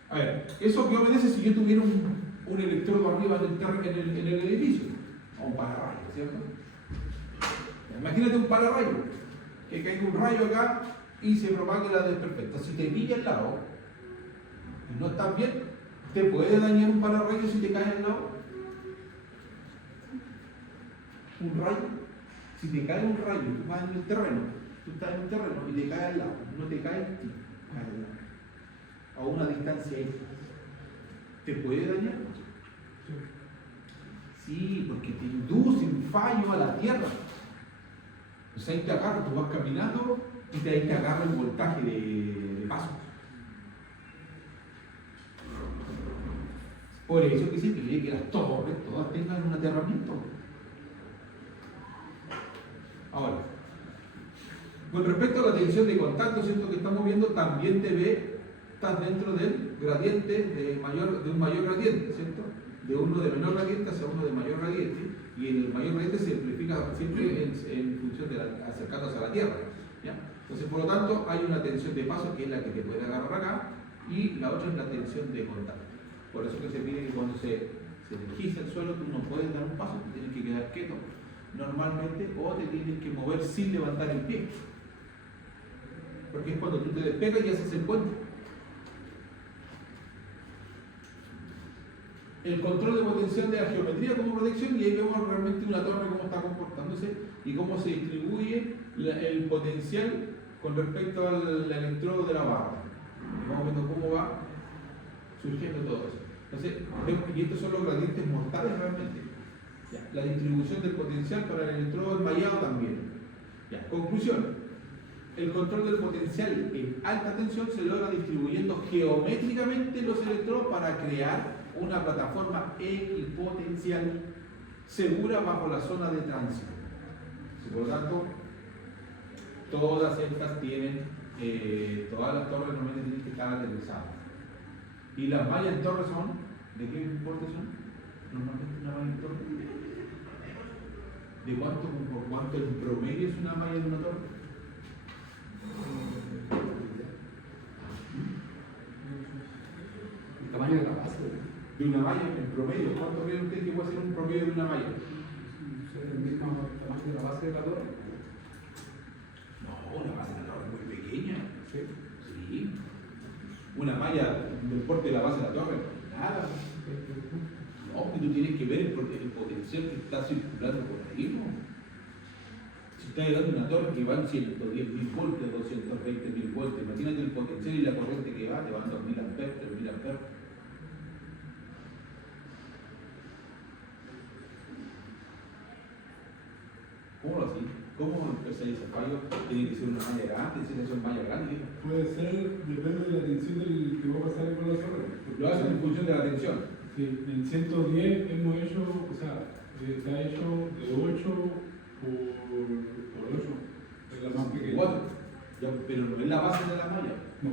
a ver, ¿eso que obedece si yo tuviera un electrodo arriba en el edificio? O un pararrayo, ¿cierto? Imagínate un pararrayo, que caiga un rayo acá y se propague la desperfecta. Si te pilla al lado y no estás bien, ¿te puede dañar un pararrayo si te cae al lado? Un rayo. Si te cae un rayo, tú vas en el terreno, tú estás en un terreno y te cae al lado, no te cae en ti, cae al lado. A una distancia X. ¿Te puede dañar? Sí, porque te induce un fallo a la tierra. O sea, ahí te agarra, tú vas caminando y ahí te agarra el voltaje de paso. Por eso que se pide que las torres todas tengan un aterramiento. Ahora, con respecto a la tensión de contacto, ¿cierto? Que estamos viendo, también estás dentro del gradiente de un mayor gradiente, ¿cierto? De uno de menor gradiente hacia uno de mayor gradiente, y el mayor gradiente se amplifica siempre en función de acercándose a la Tierra. ¿Ya? Entonces, por lo tanto, hay una tensión de paso que es la que te puede agarrar acá y la otra es la tensión de contacto. Por eso que se pide que cuando se energiza el suelo tú no puedes dar un paso, tú tienes que quedar quieto normalmente o te tienes que mover sin levantar el pie. Porque es cuando tú te despegas y haces el puente. El control de potencial de la geometría como protección, y ahí vemos realmente una torre cómo está comportándose y cómo se distribuye el potencial con respecto al electrodo de la barra. Vamos viendo cómo va surgiendo todo eso. Entonces, y estos son los gradientes mortales realmente. Ya, la distribución del potencial para el electrodo enmayado también. Ya, conclusión. El control del potencial en alta tensión se logra distribuyendo geométricamente los electrodos para crear una plataforma equipotencial segura bajo la zona de tránsito. Por lo tanto, todas estas tienen, todas las torres normalmente tienen que estar aterrizadas. Y las mallas en torre son, ¿de qué importe son? Normalmente una malla en torre. ¿De cuánto, por cuánto en promedio es una malla de una torre? El tamaño de la base. De una malla en promedio, ¿cuánto creen ustedes que puede ser un promedio de una malla? ¿El mismo tamaño de la base de la torre? No, la base de la torre es muy pequeña. Sí. Sí. Una malla del porte de la base de la torre, nada. No, que tú tienes que ver el potencial que está circulando por ahí, ¿no? Si estás hablando de una torre que van 110.000 voltios, 220.000 voltios, imagínate el potencial y la corriente que va, te van 2.000 amperes, 3.000 amperes. ¿Cómo lo hacía? ¿Cómo empezáis ese fallo? Tiene que ser una malla grande, tiene que ser una malla grande. Puede ser, depende de la tensión del que va a pasar con la torre. Lo hacen en función de la tensión. Sí, en 110 hemos hecho, o sea, se ha hecho de 8 por 8, es la más pequeña. 4. Ya, pero no es la base de la malla. No,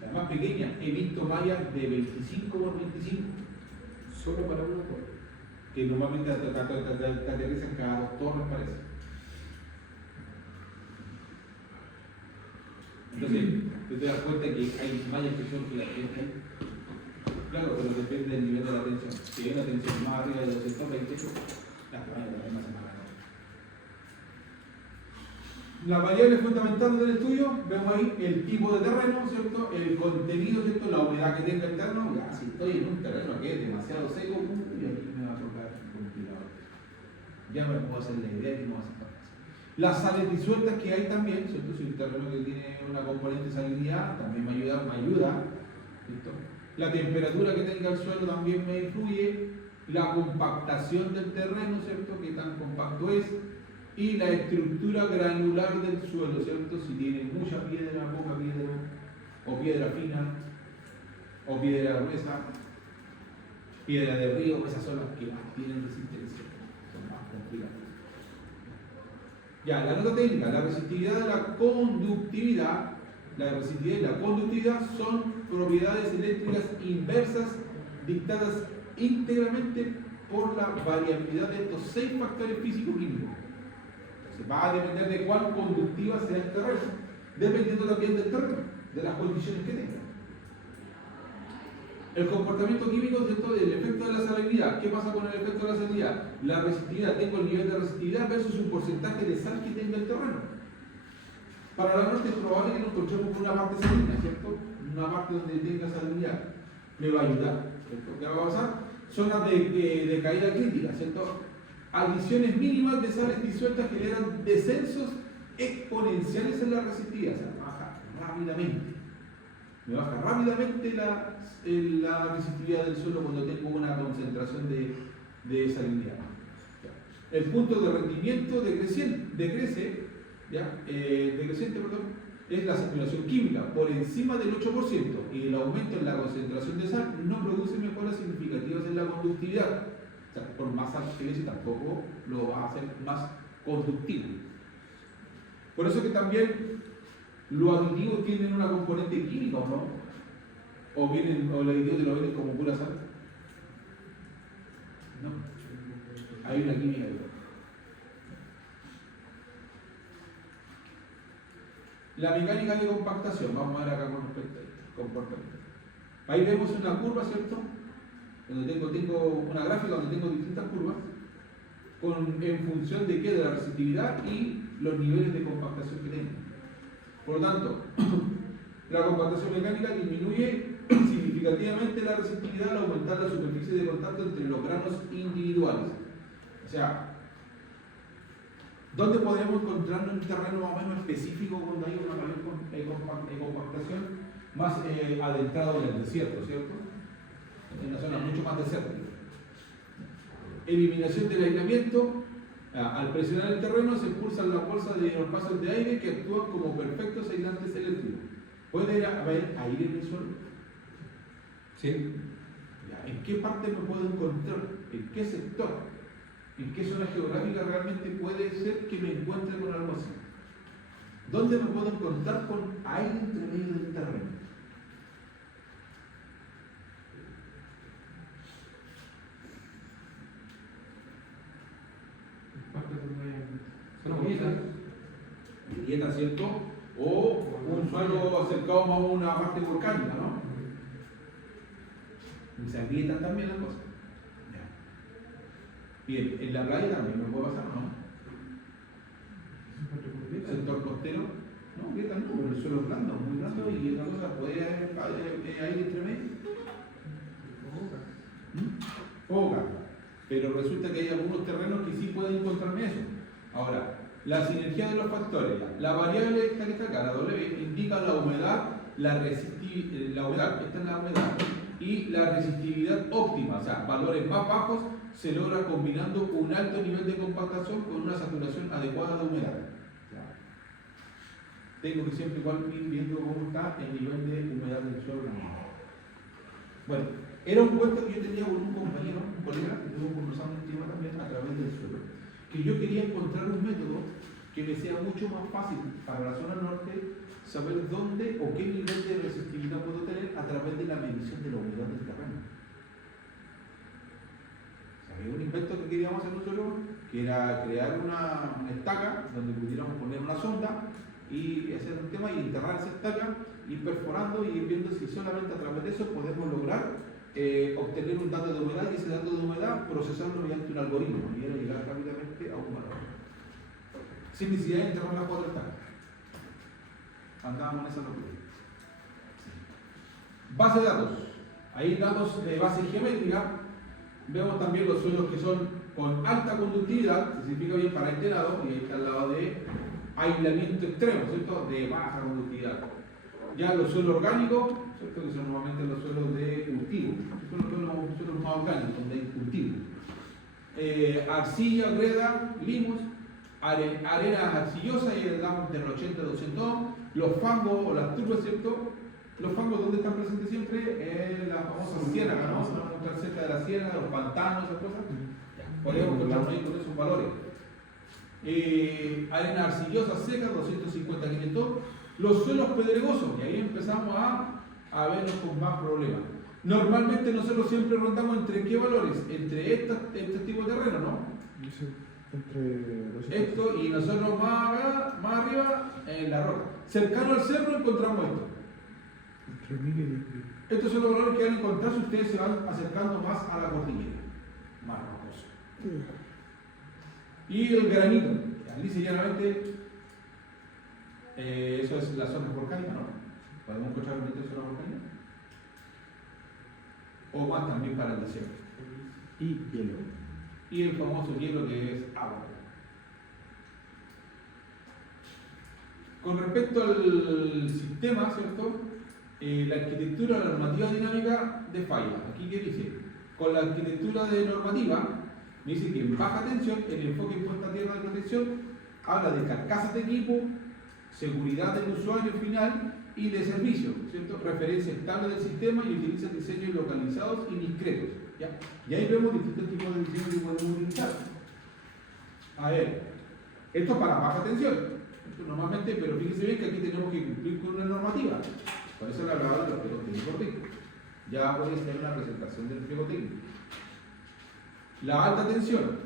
La más pequeña, he visto mallas de 25 por 25, Solo para una torre. que normalmente aterrizan cada 2 torres, parece. Entonces, tú te das cuenta que hay mallas que son gigantes. Claro, pero depende del nivel de la tensión. Si hay una tensión más arriba de 220, las mallas también más grandes. Las variables fundamentales del estudio, vemos ahí el tipo de terreno, ¿cierto? El contenido, ¿cierto? La humedad que tenga el terreno. Ya, si estoy en un terreno que es demasiado seco, y aquí me va a tocar compilador. Ya me puedo hacer la idea que no va a hacer falta. Las sales disueltas que hay también, ¿cierto? Si un terreno que tiene una componente de salinidad, también me ayuda, ¿cierto? La temperatura que tenga el suelo también me influye, la compactación del terreno, ¿cierto? Qué tan compacto es, y la estructura granular del suelo, ¿cierto? Si tiene mucha piedra, poca piedra, o piedra fina, o piedra gruesa, piedra de río, esas son las que más tienen resistencia, son más complicadas. Ya, la nota técnica, la resistividad de la conductividad, la resistividad y la conductividad son propiedades eléctricas inversas dictadas íntegramente por la variabilidad de estos 6 factores físico-químicos. Se va a depender de cuán conductiva sea el terreno, dependiendo también del terreno, de las condiciones que tenga. El comportamiento químico, ¿cierto? Del efecto de la salinidad. ¿Qué pasa con el efecto de la salinidad? La resistividad, tengo el nivel de resistividad versus un porcentaje de sal que tenga el terreno. Para la norte es probable que nos encontremos con una parte salina, ¿cierto? Una parte donde tenga salinidad. Me va a ayudar, ¿cierto? ¿Qué va a pasar? Zonas de caída crítica, ¿cierto? Adiciones mínimas de sales disueltas generan descensos exponenciales en la resistividad, o sea, baja rápidamente. Me baja rápidamente la resistividad del suelo cuando tengo una concentración de salinidad. El punto de rendimiento decreciente, es la circulación química por encima del 8% y el aumento en la concentración de sal no produce mejoras significativas en la conductividad. O sea, por más sal que le eche tampoco lo va a hacer más conductivo. Por eso que también los aditivos tienen una componente química, ¿o no? O los aditivos te lo venden como pura sal. No. Hay una química. La mecánica de compactación, vamos a ver acá con respecto a esto, comportamiento. Ahí vemos una curva, ¿cierto? Donde tengo una gráfica donde tengo distintas curvas en función de qué, de la resistividad y los niveles de compactación que tengo. Por lo tanto, la compactación mecánica disminuye significativamente la resistividad al aumentar la superficie de contacto entre los granos individuales. O sea, ¿dónde podemos encontrarnos en un terreno más o menos específico cuando hay una mayor compactación? Más adentrado en el desierto, ¿cierto? En una zona mucho más desértica. Eliminación del aislamiento. Al presionar el terreno se expulsan las bolsas de los pasos de aire que actúan como perfectos aislantes eléctricos. ¿Puede haber aire en el suelo? Sí. Ya, ¿en qué parte me puedo encontrar? ¿En qué sector? ¿En qué zona geográfica realmente puede ser que me encuentre con algo así? ¿Dónde me puedo encontrar con aire entre medio del terreno? Zona bonita. Grieta, ¿cierto? O un suelo acercado más a una parte volcánica, ¿no? Y se agrietan también las cosas. Ya. Bien, en la playa también me puede pasar, ¿no? Sector costero, no, grietas no, pero el suelo es blando, muy blando y otra cosa, puede haber aire entre medio. Poca. Pero resulta que hay algunos terrenos que sí pueden encontrarme eso. Ahora, la sinergia de los factores, la variable esta que está acá, la W, indica la humedad, la humedad, esta es la humedad, y la resistividad óptima, o sea, valores más bajos se logra combinando un alto nivel de compactación con una saturación adecuada de humedad. Tengo que siempre igual ir viendo cómo está el nivel de humedad del suelo. Bueno, era un cuento que yo tenía con un compañero, un colega, que estuvo conversando un tema también a través del suelo, que yo quería encontrar un método que me sea mucho más fácil para la zona norte saber dónde o qué nivel de resistividad puedo tener a través de la medición de la humedad del terreno. Había un invento que queríamos hacer nosotros, que era crear una estaca donde pudiéramos poner una sonda y hacer un tema y enterrar esa estaca, ir perforando y ir viendo si solamente a través de eso podemos lograr obtener un dato de humedad y ese dato de humedad procesarlo mediante un algoritmo y era llegar rápidamente a un valor. Sin necesidad de enterrar las 4 estacas. Andábamos en esa locura. Base de datos. Ahí datos de base geométrica. Vemos también los suelos que son con alta conductividad, se significa bien para este lado, y ahí está al lado de aislamiento extremo, ¿cierto? De baja conductividad. Ya los suelos orgánicos, ¿cierto? Que son normalmente los suelos de cultivo, son los suelos más orgánicos, donde hay cultivo. Arcilla, greda, limos, arenas arcillosas, y damos entre el 80 y 200, los fangos o las turbas, ¿cierto? Los fangos, ¿dónde están presentes siempre? La famosa ciénaga, ¿no? Se van a encontrar cerca de la ciénaga, los pantanos, esas cosas. Podemos encontrarnos ahí con esos valores. Arenas arcillosas secas, 250 500. Los suelos pedregosos, y ahí empezamos a vernos con más problemas. Normalmente nosotros siempre rondamos entre qué valores, entre este tipo de terreno, ¿no? Sí, entre Esto y nosotros más arriba en la roca. Cercano al cerro encontramos esto. Entre 1000 y 10.000. Estos son los valores que van a encontrar si ustedes se van acercando más a la cordillera. Más rocoso. Y el granito. Dice llanamente, eso es la zona volcánica, ¿no? ¿Podemos encontrar granito en zona volcánica? O más también para el desierto. Y hielo. Y el famoso hielo que es agua. Con respecto al sistema, ¿cierto? La arquitectura, la normativa dinámica de falla. Aquí, ¿qué dice? Con la arquitectura de normativa, me dice que en baja tensión, el enfoque en puesta a tierra de protección habla de carcasas de equipo, seguridad del usuario final y de servicio, ¿cierto? Referencia estable del sistema y utiliza diseños localizados y discretos. ¿Ya? Y ahí vemos distintos tipos de diseños que podemos utilizar. A ver, esto es para baja tensión. Esto normalmente, pero fíjense bien que aquí tenemos que cumplir con una normativa. Por eso le hablaba de los pliegos técnicos. Ya voy a hacer una presentación del pliego técnico. La alta tensión.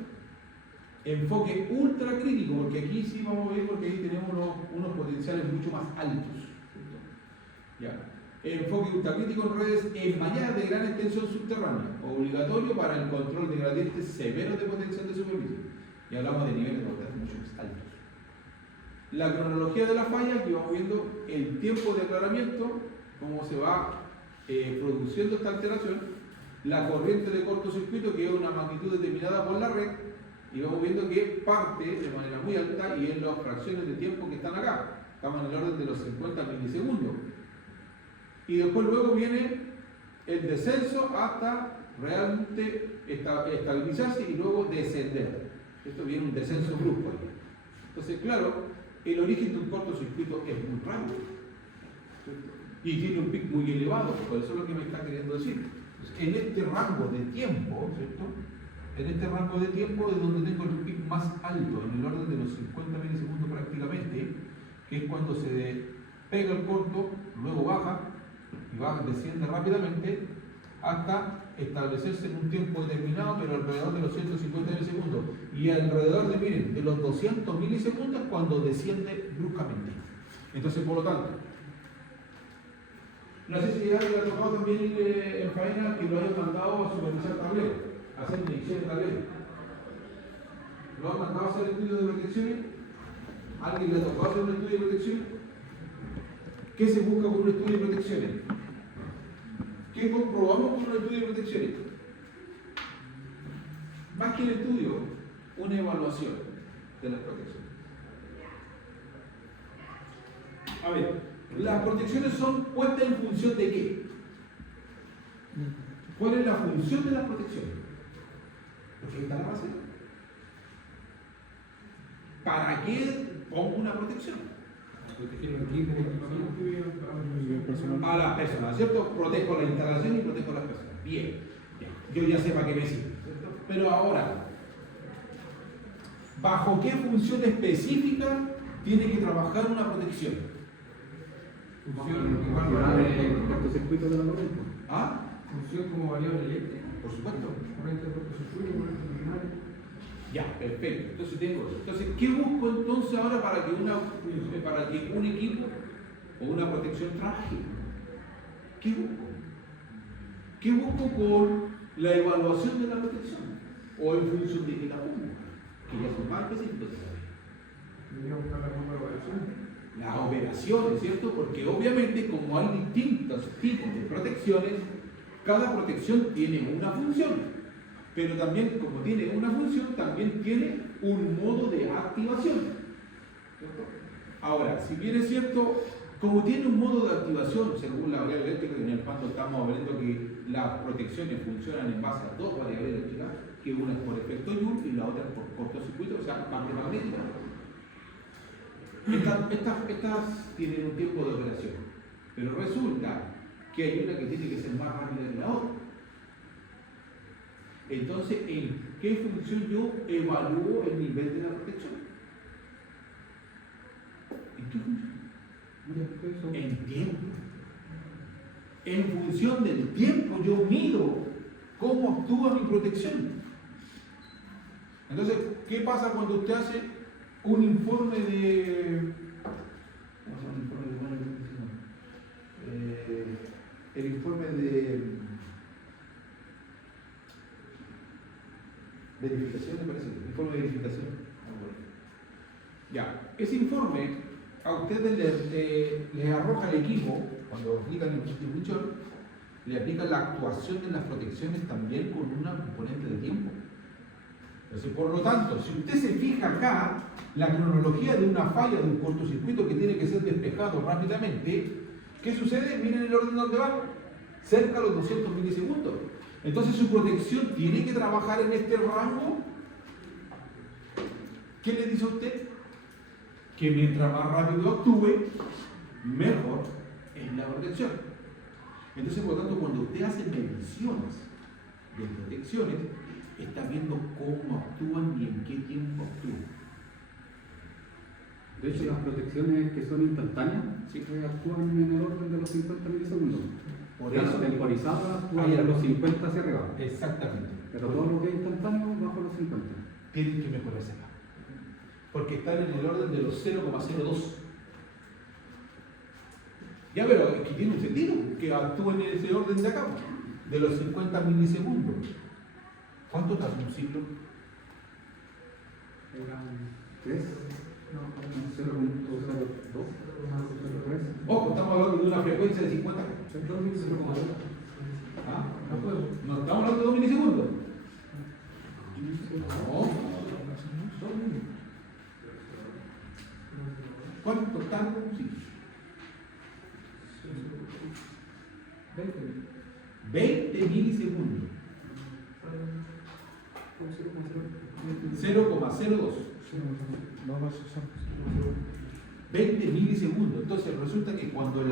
Enfoque ultra crítico, porque aquí sí vamos a ver, porque ahí tenemos unos potenciales mucho más altos. ¿Cierto? Ya. Enfoque ultracrítico en redes en mañana de gran extensión subterránea, obligatorio para el control de gradientes severos de potencial de superficie. Y hablamos de niveles de voltaje mucho más altos. La cronología de la falla, aquí vamos viendo el tiempo de aclaramiento, cómo se va produciendo esta alteración, la corriente de cortocircuito, que es una magnitud determinada por la red, y vamos viendo que parte de manera muy alta y en las fracciones de tiempo que están acá. Estamos en el orden de los 50 milisegundos. Y después luego viene el descenso hasta realmente estabilizarse y luego descender. Esto viene un descenso brusco ahí. Entonces, claro, el origen de un cortocircuito es muy rápido. Y tiene un pic muy elevado, por eso es lo que me está queriendo decir. En este rango de tiempo, ¿cierto? En este rango de tiempo es donde tengo el pic más alto, en el orden de los 50 milisegundos prácticamente, que es cuando se pega el corto, luego baja, y desciende rápidamente hasta establecerse en un tiempo determinado, pero alrededor de los 150 milisegundos. Y alrededor de, miren, de los 200 milisegundos cuando desciende bruscamente. Entonces, por lo tanto, no sé si ya le ha tocado también en faena que lo hayan mandado a supervisar tableros, a hacer medición de tableros. ¿Lo han mandado a hacer estudios de protecciones? ¿Alguien le ha tocado hacer un estudio de protecciones? ¿Qué se busca con un estudio de protecciones? ¿Qué comprobamos con un estudio de protecciones? Más que el estudio, una evaluación de las protecciones. A ver, las protecciones son puestas en función de qué? ¿Cuál es la función de las protecciones? Porque ahí está la base. ¿Para qué pongo una protección? A las personas, ¿cierto? Protejo la instalación y protejo a las personas. Bien, yo ya sé para qué me sirve, ¿cierto? Pero ahora, ¿bajo qué función específica tiene que trabajar una protección? Función el cortocircuito de la corriente. ¿Ah? Función como variable eléctrica. Por supuesto. Corriente de cortocircuito, corriente primaria. Ya, perfecto. Entonces tengo eso. Entonces, ¿qué busco entonces ahora para que un equipo o una protección trabaje? ¿Qué busco? ¿Qué busco con la evaluación de la protección? ¿O en función de qué la pongo? Que ya son más específicos todavía. Debería buscar la misma operación. Las operaciones, ¿cierto? Porque obviamente como hay distintos tipos de protecciones, cada protección tiene una función. Pero también, como tiene una función, también tiene un modo de activación. ¿Cierto? Ahora, si bien es cierto, como tiene un modo de activación, según la variable eléctrica, en el cual estamos hablando que las protecciones funcionan en base a dos variables eléctricas, que una es por efecto Joule y la otra es por cortocircuito, o sea, parte magnética. Estas tienen un tiempo de operación, pero resulta que hay una que tiene que ser más rápida que la otra. Entonces, ¿en qué función yo evalúo el nivel de la protección? ¿En qué función? En tiempo. En función del tiempo yo mido cómo actúa mi protección. Entonces, ¿qué pasa cuando usted hace un informe de... ¿Cómo se llama el informe de buena protección? El informe de... verificación, me parece, informe de verificación. Ya, ese informe a ustedes les arroja el equipo, cuando aplican el distribuidor, le aplican la actuación de las protecciones también con una componente de tiempo. Entonces, por lo tanto, si usted se fija acá, la cronología de una falla de un cortocircuito que tiene que ser despejado rápidamente, ¿qué sucede? Miren el orden donde va, cerca de los 200 milisegundos. Entonces su protección tiene que trabajar en este rango. ¿Qué le dice a usted? Que mientras más rápido actúe, mejor es la protección. Entonces, por lo tanto, cuando usted hace mediciones de protecciones, está viendo cómo actúan y en qué tiempo actúan. De hecho, las protecciones que son instantáneas Sí. actúan en el orden de los 50 milisegundos. Por Las eso temporizadas actúan Ahí de era. los 50 hacia arriba. Exactamente. Pero todo lo que es instantáneo bajo los 50. tienen que mejorarse más. Porque están en el orden de los 0,02. Ya, pero es que tiene un sentido que actúen en ese orden de acá, de los 50 milisegundos. ¿Cuánto tarda un ciclo? ¿3? No, 0.02. Ojo, estamos hablando de una frecuencia de 50 Hz. ¿Ah? No estamos hablando de 2 milisegundos. No. ¿Cuánto tarda un ciclo? 20 milisegundos. 0,02. 20 milisegundos. Entonces resulta que cuando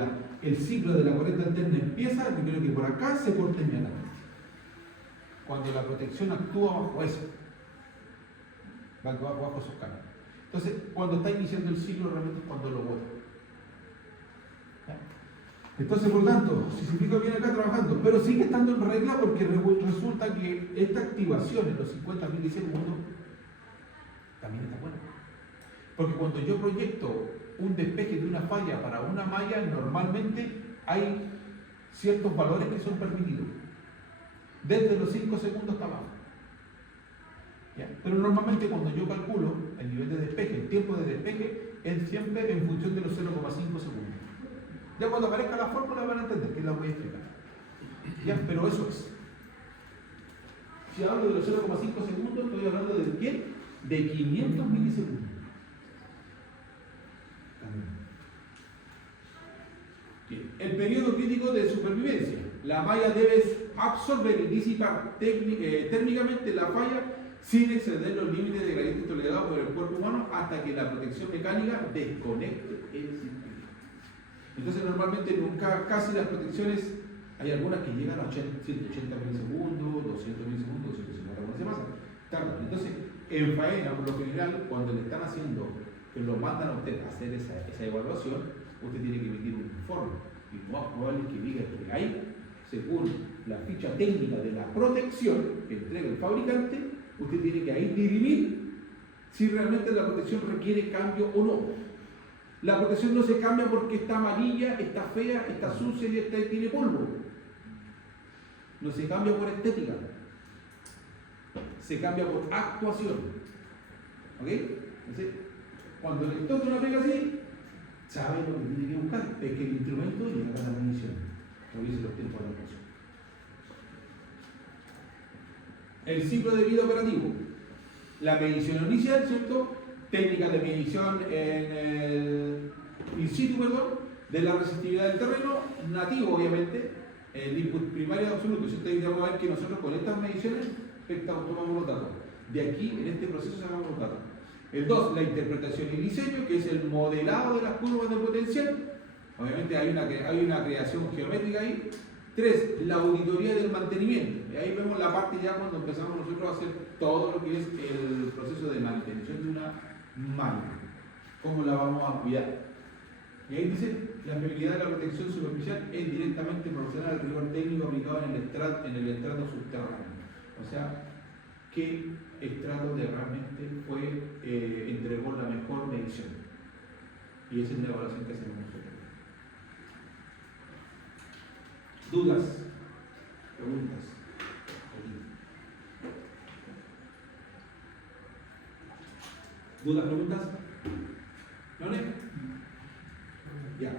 el ciclo de la corriente alterna empieza, yo creo que por acá se corta inmediatamente. Cuando la protección actúa bajo eso, bajo esos canales. Entonces, cuando está iniciando el ciclo, realmente es cuando lo bota. Entonces, por tanto, si se fija bien acá trabajando, pero sigue estando en regla porque resulta que esta activación en los 50 milisegundos también está buena. Porque cuando yo proyecto un despeje de una falla para una malla, normalmente hay ciertos valores que son permitidos. Desde los 5 segundos hasta abajo. ¿Ya? Pero normalmente cuando yo calculo el nivel de despeje, el tiempo de despeje, es siempre en función de los 0,5 segundos. Ya cuando aparezca la fórmula van a entender, que la voy a explicar. ¿Ya? Pero eso es. Si hablo de los 0,5 segundos, estoy hablando de ¿qué? De 500 milisegundos. Bien. El periodo crítico de supervivencia. La malla debe absorber y disipar térmicamente la falla sin exceder los límites de gradiente tolerados por el cuerpo humano hasta que la protección mecánica desconecte el circuito. Entonces normalmente casi las protecciones, hay algunas que llegan a 180 milisegundos, 200 milisegundos, 250, ¿cómo se pasa? Tardan. Entonces, en faena, por lo general, cuando le están haciendo, que lo mandan a usted a hacer esa evaluación, usted tiene que emitir un informe. Y lo más probable es que diga que ahí, según la ficha técnica de la protección que entrega el fabricante, usted tiene que ahí dirimir si realmente la protección requiere cambio o no. La protección no se cambia porque está amarilla, está fea, está sucia y tiene polvo. No se cambia por estética. Se cambia por actuación. ¿Ok? Entonces, cuando le toca una pega así, sabe lo que tiene que buscar. Es que el instrumento llega a la medición. Revise los tiempos de la cosa. El ciclo de vida operativo. La medición inicial, ¿cierto? Técnicas de medición en el in situ, de la resistividad del terreno, nativo obviamente, el input primario absoluto. Si ustedes van a ver que nosotros con estas mediciones tomamos los datos. De aquí, en este proceso, sacamos los datos. El 2, la interpretación y diseño, que es el modelado de las curvas de potencial. Obviamente hay una creación geométrica ahí. 3, la auditoría del mantenimiento. Y ahí vemos la parte ya cuando empezamos nosotros a hacer todo lo que es el proceso de mantención de una malla. ¿Cómo la vamos a cuidar? Y ahí dice, la fiabilidad de la protección superficial es directamente proporcional al rigor técnico aplicado en el estrato subterráneo. O sea, qué estrato de realmente entregó la mejor medición. Y esa es la evaluación que hacemos nosotros. ¿Dudas? ¿Preguntas? ¿Dudas, preguntas? ¿No? Ya.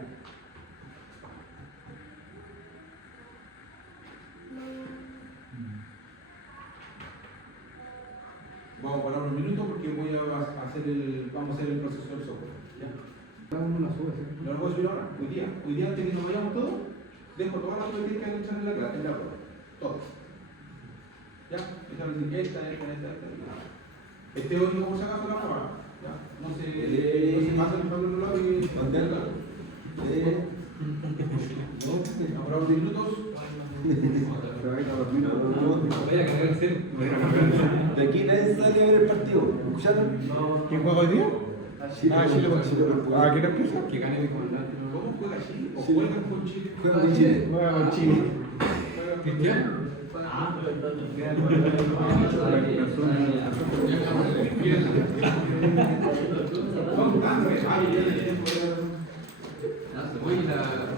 Vamos a parar unos minutos porque vamos a hacer el proceso del software. ¿Ya? Cada uno la sube, ¿sí? ¿No lo puedo subir ahora? Hoy día antes que nos vayamos todos, dejo todas las cosas que hay que echar en la prueba. Todas. ¿Ya? Esta. Este hoy no vamos a sacar la prueba. ¿Ya? No se pasa el otro lado y mantenerla. Ahora 10 minutos. Voy a cargar el cero. De aquí nadie sale a ver el partido. ¿Escucharon? ¿Quién juega hoy día? Chile con Chile. ¿A qué hora empieza? Que gane mi comandante. ¿Cómo juega Chile? ¿O Chile. juegan con Chile? Juega con Chile. Juega con Chile. ¿Cristian? Oye, la